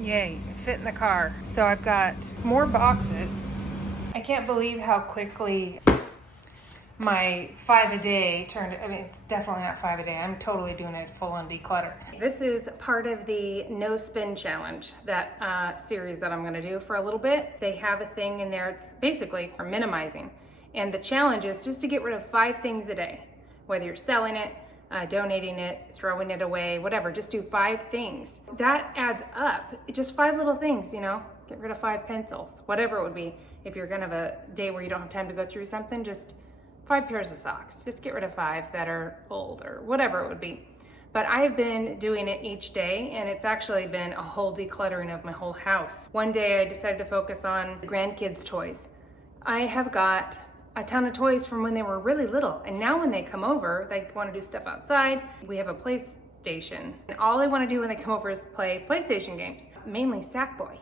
Yay, it fit in the car. So I've got more boxes. I can't believe how quickly my 5 a day turned, I mean, it's definitely not 5 a day. I'm totally doing it full on declutter. This is part of the no spin challenge, that series that I'm gonna do for a little bit. They have a thing in there, it's basically for minimizing. And the challenge is just to get rid of 5 things a day, whether you're selling it, donating it, throwing it away, whatever, just do 5 things. That adds up, just 5 little things, you know, get rid of 5 pencils, whatever it would be. If you're gonna have a day where you don't have time to go through something, just 5 pairs of socks. Just get rid of 5 that are old or whatever it would be. But I have been doing it each day, and it's actually been a whole decluttering of my whole house. One day I decided to focus on grandkids' toys. I have got a ton of toys from when they were really little, and now when they come over, they want to do stuff outside. We have a PlayStation, and all they want to do when they come over is play PlayStation games, mainly Sackboy.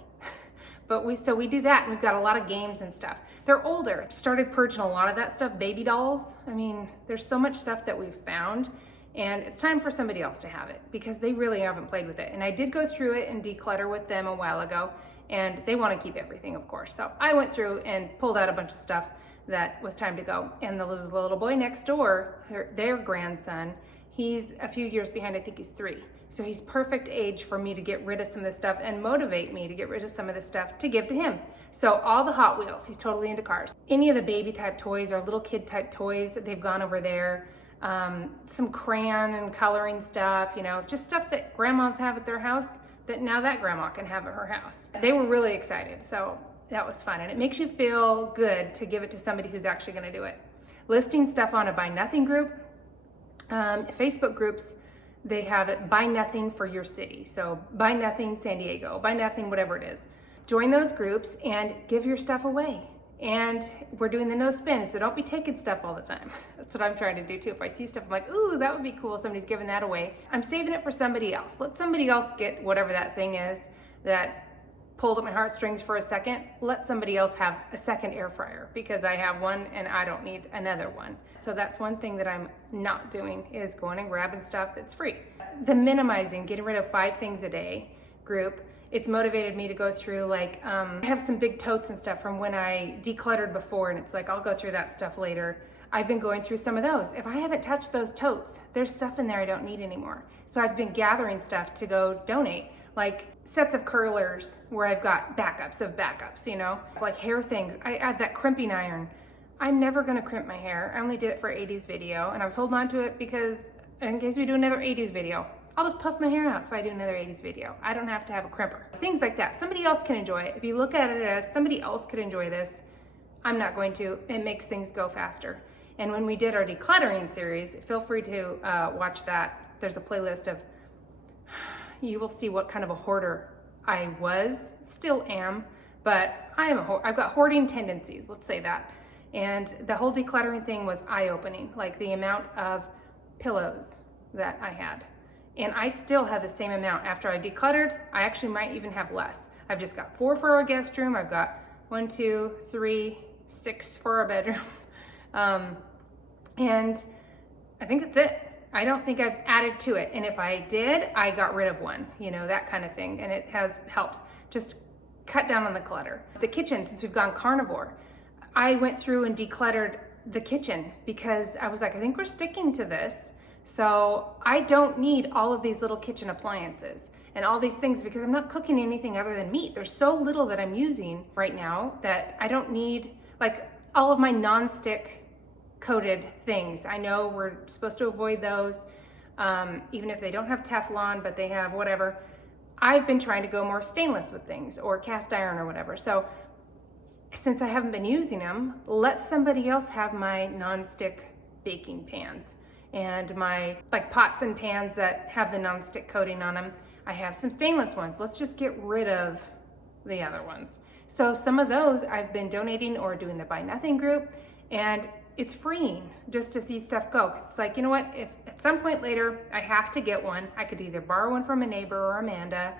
But we do that, and we've got a lot of games and stuff. They're older. Started purging a lot of that stuff. Baby dolls. I mean, there's so much stuff that we've found, and it's time for somebody else to have it because they really haven't played with it. And I did go through it and declutter with them a while ago, and they want to keep everything, of course. So I went through and pulled out a bunch of stuff that was time to go. And there was the little boy next door, their grandson. He's a few years behind. I think he's 3. So he's perfect age for me to get rid of some of this stuff and motivate me to get rid of some of this stuff to give to him. So all the Hot Wheels, he's totally into cars. Any of the baby type toys or little kid type toys that they've gone over there, some crayon and coloring stuff, you know, just stuff that grandmas have at their house that now that grandma can have at her house. They were really excited, so that was fun. And it makes you feel good to give it to somebody who's actually gonna do it. Listing stuff on a Buy Nothing group, Facebook groups, they have it Buy Nothing for your city. So Buy Nothing San Diego, Buy Nothing, whatever it is. Join those groups and give your stuff away. And we're doing the no spin, so don't be taking stuff all the time. That's what I'm trying to do too. If I see stuff, I'm like, ooh, that would be cool. Somebody's giving that away. I'm saving it for somebody else. Let somebody else get whatever that thing is that pulled at my heartstrings for a second. Let somebody else have a second air fryer because I have one and I don't need another one. So that's one thing that I'm not doing, is going and grabbing stuff that's free. The minimizing, getting rid of 5 things a day group, it's motivated me to go through, like, I have some big totes and stuff from when I decluttered before, and it's like, I'll go through that stuff later. I've been going through some of those. If I haven't touched those totes, there's stuff in there I don't need anymore. So I've been gathering stuff to go donate, like sets of curlers where I've got backups of backups, you know, like hair things. I have that crimping iron. I'm never gonna crimp my hair. I only did it for 80s video, and I was holding on to it because in case we do another 80s video, I'll just puff my hair out if I do another 80s video. I don't have to have a crimper. Things like that. Somebody else can enjoy it. If you look at it as somebody else could enjoy this, I'm not going to. It makes things go faster. And when we did our decluttering series, feel free to watch that. There's a playlist of, you will see what kind of a hoarder I was, still am, but I've got hoarding tendencies, let's say that. And the whole decluttering thing was eye-opening, like the amount of pillows that I had. And I still have the same amount. After I decluttered, I actually might even have less. I've just got 4 for our guest room. I've got 1, 2, 3, 6 for our bedroom. And I think that's it. I don't think I've added to it. And if I did, I got rid of 1, you know, that kind of thing. And it has helped just cut down on the clutter. The kitchen, since we've gone carnivore, I went through and decluttered the kitchen because I was like, I think we're sticking to this. So I don't need all of these little kitchen appliances and all these things because I'm not cooking anything other than meat. There's so little that I'm using right now that I don't need, like all of my non-stick coated things. I know we're supposed to avoid those, even if they don't have Teflon, but they have whatever. I've been trying to go more stainless with things or cast iron or whatever. So since I haven't been using them, let somebody else have my non-stick baking pans and my like pots and pans that have the non-stick coating on them. I have some stainless ones. Let's just get rid of the other ones. So some of those I've been donating or doing the Buy Nothing group, and it's freeing just to see stuff go. It's like, you know what, if at some point later I have to get one, I could either borrow one from a neighbor or Amanda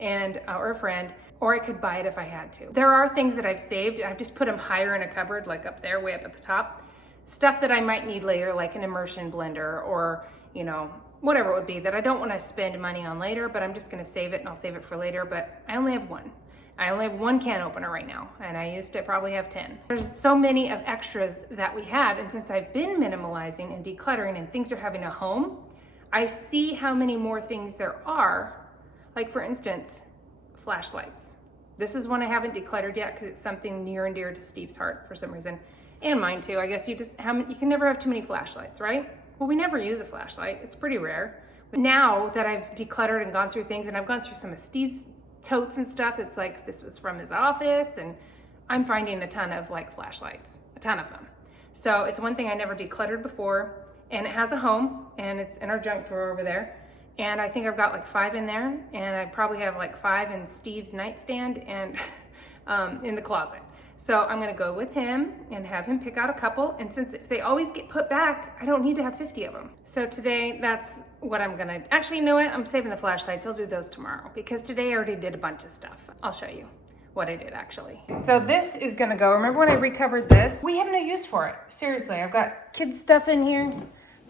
or a friend, or I could buy it if I had to. There are things that I've saved. I've just put them higher in a cupboard, like up there, way up at the top. Stuff that I might need later, like an immersion blender or, you know, whatever it would be that I don't want to spend money on later, but I'm just going to save it and I'll save it for later. But I only have one. I only have one can opener right now, and I used to probably have 10. There's so many of extras that we have, and since I've been minimalizing and decluttering and things are having a home, I see how many more things there are. Like for instance, flashlights. This is one I haven't decluttered yet because it's something near and dear to Steve's heart for some reason, and mine too. I guess you can never have too many flashlights, right? Well, we never use a flashlight. It's pretty rare. But now that I've decluttered and gone through things, and I've gone through some of Steve's totes and stuff, it's like this was from his office, and I'm finding a ton of like flashlights, a ton of them. So it's one thing I never decluttered before, and it has a home, and it's in our junk drawer over there. And I think I've got like 5 in there, and I probably have like 5 in Steve's nightstand and in the closet. So I'm gonna go with him and have him pick out a couple. And since if they always get put back, I don't need to have 50 of them. So today, that's what I'm gonna, actually, you know what? I'm saving the flashlights. I'll do those tomorrow because today I already did a bunch of stuff. I'll show you what I did actually. So this is gonna go, remember when I recovered this? We have no use for it. Seriously, I've got kids stuff in here,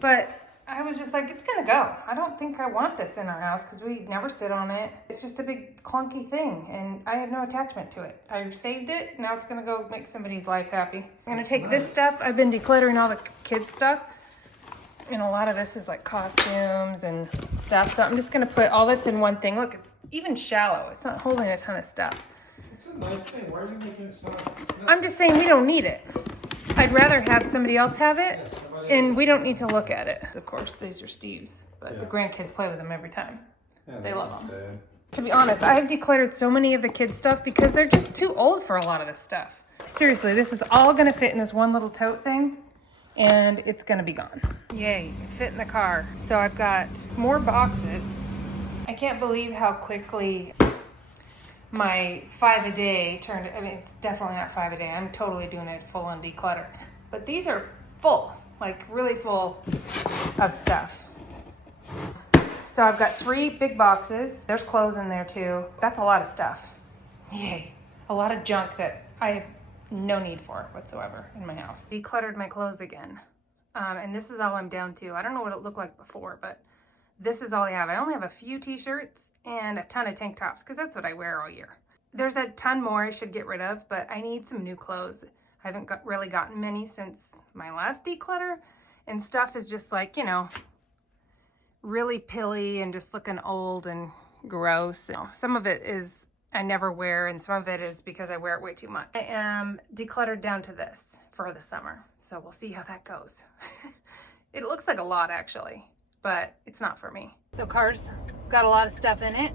but I was just like, it's gonna go. I don't think I want this in our house because we never sit on it. It's just a big clunky thing and I have no attachment to it. I saved it, now it's gonna go make somebody's life happy. I'm gonna take this stuff. I've been decluttering all the kids stuff, and a lot of this is like costumes and stuff. So I'm just gonna put all this in one thing. Look, it's even shallow. It's not holding a ton of stuff. It's a nice thing. Why are you making it sound? I'm just saying we don't need it. I'd rather have somebody else have it, and we don't need to look at it. Of course, these are Steve's, but the grandkids play with them every time. Yeah, they love them. To be honest, I've decluttered so many of the kids' stuff because they're just too old for a lot of this stuff. Seriously, this is all gonna fit in this one little tote thing, and it's gonna be gone. Yay, it fit in the car. So I've got more boxes. I can't believe how quickly my 5 a day turned, I mean, it's definitely not 5 a day. I'm totally doing it full on declutter. But these are full, like really full of stuff. So I've got 3 big boxes. There's clothes in there too. That's a lot of stuff. Yay. A lot of junk that I have no need for whatsoever in my house. Decluttered my clothes again. And this is all I'm down to. I don't know what it looked like before, but this is all I have. I only have a few t-shirts and a ton of tank tops because that's what I wear all year. There's a ton more I should get rid of, but I need some new clothes. I haven't really gotten many since my last declutter, and stuff is just like, you know, really pilly and just looking old and gross. You know, some of it is I never wear, and some of it is because I wear it way too much. I am decluttered down to this for the summer, so we'll see how that goes. It looks like a lot actually, but it's not for me. So car's got a lot of stuff in it,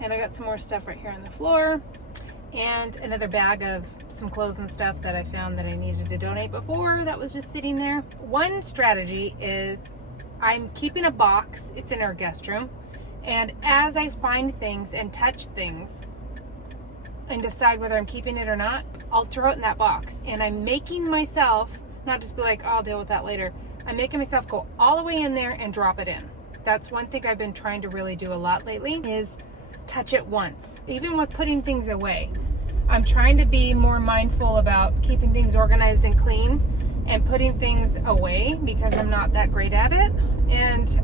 and I got some more stuff right here on the floor, and another bag of some clothes and stuff that I found that I needed to donate before that was just sitting there. One strategy is I'm keeping a box, it's in our guest room, and as I find things and touch things and decide whether I'm keeping it or not, I'll throw it in that box. And I'm making myself, not just be like, oh, I'll deal with that later. I'm making myself go all the way in there and drop it in. That's one thing I've been trying to really do a lot lately is touch it once. Even with putting things away, I'm trying to be more mindful about keeping things organized and clean and putting things away because I'm not that great at it. And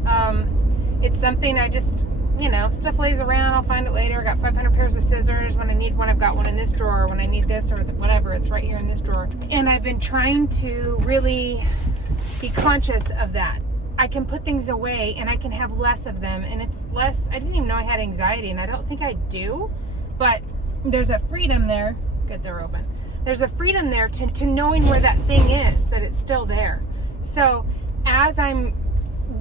it's something I just, you know, stuff lays around, I'll find it later. I got 500 pairs of scissors. When I need one, I've got one in this drawer. When I need this or whatever, it's right here in this drawer. And I've been trying to really be conscious of that. I can put things away and I can have less of them, and it's less, I didn't even know I had anxiety, and I don't think I do, but there's a freedom there. Good, they're open. There's a freedom there to knowing where that thing is, that it's still there. So as I'm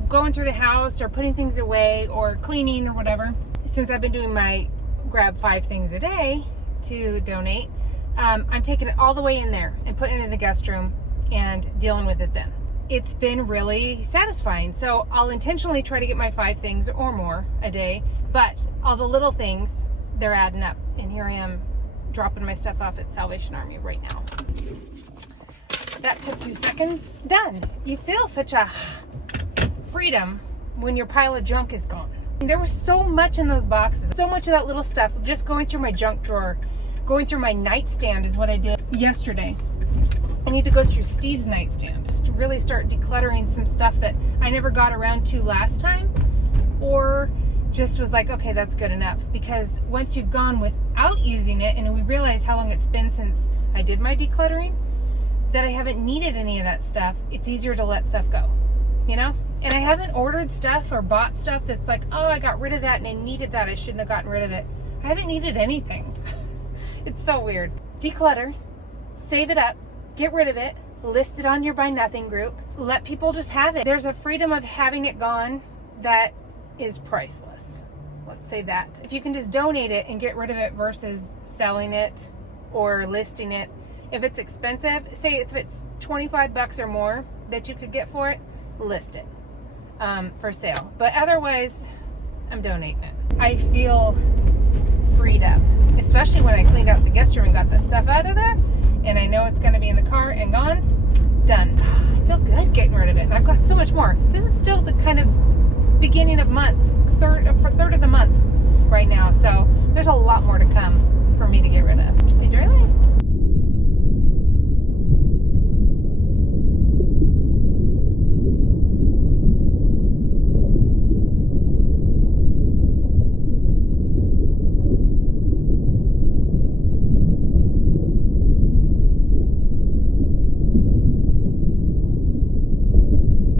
going through the house or putting things away or cleaning or whatever, since I've been doing my grab 5 things a day to donate, I'm taking it all the way in there and putting it in the guest room and dealing with it then. It's been really satisfying. So I'll intentionally try to get my 5 things or more a day, but all the little things, they're adding up. And here I am dropping my stuff off at Salvation Army right now. That took 2 seconds. Done. You feel such a freedom when your pile of junk is gone. There was so much in those boxes, so much of that little stuff, just going through my junk drawer, going through my nightstand is what I did yesterday. I need to go through Steve's nightstand just to really start decluttering some stuff that I never got around to last time. or just was like, okay, that's good enough. Because once you've gone without using it, and we realize how long it's been since I did my decluttering, that I haven't needed any of that stuff, it's easier to let stuff go, you know? And I haven't ordered stuff or bought stuff that's like, oh, I got rid of that and I needed that, I shouldn't have gotten rid of it. I haven't needed anything. It's so weird. Declutter, save it up, get rid of it, list it on your Buy Nothing group, let people just have it. There's a freedom of having it gone that is priceless. Let's say that. If you can just donate it and get rid of it versus selling it or listing it. If it's expensive, say if it's $25 or more that you could get for it, list it for sale. But otherwise, I'm donating it. I feel freed up, especially when I cleaned out the guest room and got that stuff out of there, and I know it's going to be in the car and gone. Done. I feel good getting rid of it, and I've got so much more. This is still the kind of beginning of month, third of the month right now, so there's a lot more to come.